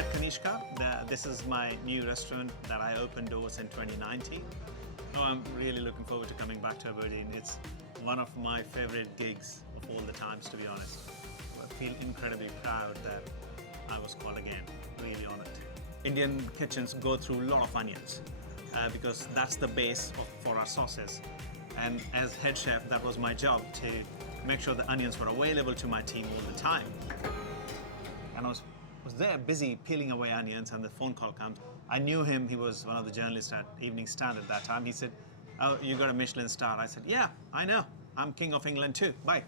at Kanishka. This is my new restaurant that I opened doors in 2019. Oh, I'm really looking forward to coming back to Aberdeen. It's one of my favorite gigs of all the times, to be honest. I feel incredibly proud that I was called again, really honored. Indian kitchens go through a lot of onions because that's the base for our sauces. And as head chef, that was my job, to make sure the onions were available to my team all the time. And I was there busy peeling away onions, and the phone call comes. I knew him. He was one of the journalists at Evening Standard at that time. He said, "Oh, you got a Michelin star." I said, "Yeah, I know. I'm King of England too. Bye."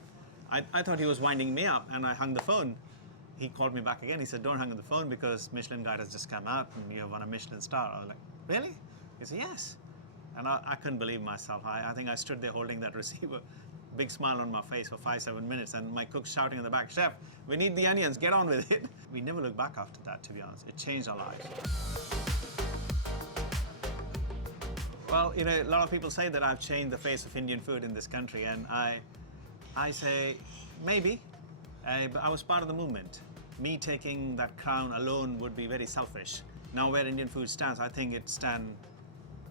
I thought he was winding me up, and I hung the phone. He called me back again. He said, "Don't hang on the phone because Michelin Guide has just come out and you have won a Michelin star." I was like, "Really?" He said, "Yes." And I couldn't believe myself. I think I stood there holding that receiver, big smile on my face for 5-7 minutes, and my cook shouting in the back, "Chef, we need the onions, get on with it." We never looked back after that, to be honest. It changed our lives. Well, you know, a lot of people say that I've changed the face of Indian food in this country, and I say maybe, but I was part of the movement. Me taking that crown alone would be very selfish. Now where Indian food stands, I think it stands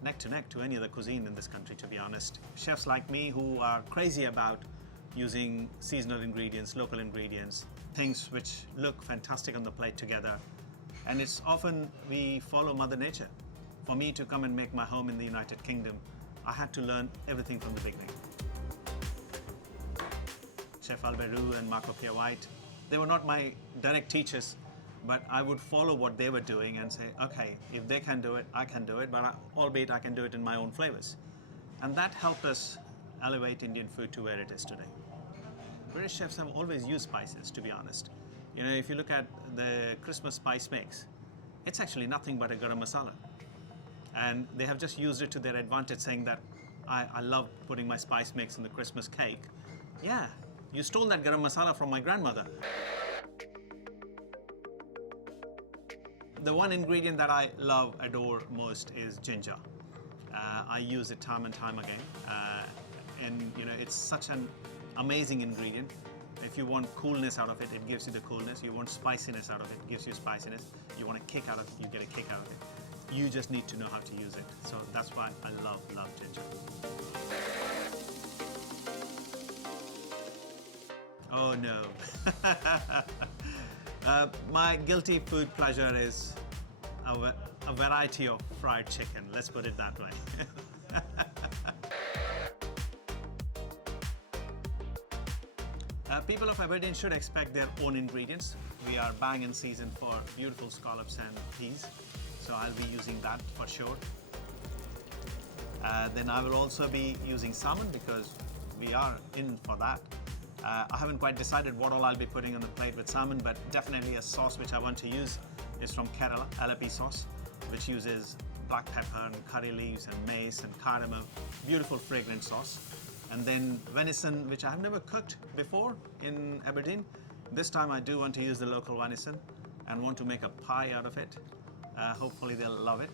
neck to neck to any other cuisine in this country, to be honest. Chefs like me who are crazy about using seasonal ingredients, local ingredients, things which look fantastic on the plate together. And it's often we follow Mother Nature. For me to come and make my home in the United Kingdom, I had to learn everything from the beginning. Chef Alberu and Marco Pierre White, they were not my direct teachers, but I would follow what they were doing and say, okay, if they can do it, I can do it, but albeit I can do it in my own flavors. And that helped us elevate Indian food to where it is today. British chefs have always used spices, to be honest. You know, if you look at the Christmas spice mix, it's actually nothing but a garam masala. And they have just used it to their advantage, saying that I love putting my spice mix in the Christmas cake. Yeah, you stole that garam masala from my grandmother. The one ingredient that I love, adore most is ginger. I use it time and time again. And you know, it's such an amazing ingredient. If you want coolness out of it, it gives you the coolness. You want spiciness out of it, it gives you spiciness. You want a kick out of it, you get a kick out of it. You just need to know how to use it. So that's why I love ginger. Oh no. My guilty food pleasure is a variety of fried chicken. Let's put it that way. People of Aberdeen should expect their own ingredients. We are bang in season for beautiful scallops and peas, so I'll be using that for sure. Then I will also be using salmon because we are in for that. I haven't quite decided what all I'll be putting on the plate with salmon, but definitely a sauce which I want to use is from Kerala, LP sauce, which uses black pepper and curry leaves and mace and cardamom. Beautiful fragrant sauce. And then venison, which I have never cooked before in Aberdeen. This time I do want to use the local venison and want to make a pie out of it. Hopefully they'll love it.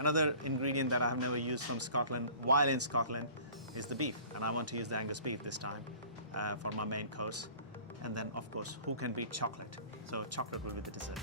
Another ingredient that I have never used from Scotland while in Scotland is the beef, and I want to use the Angus beef this time for my main course. And then of course, who can beat chocolate? So chocolate will be the dessert.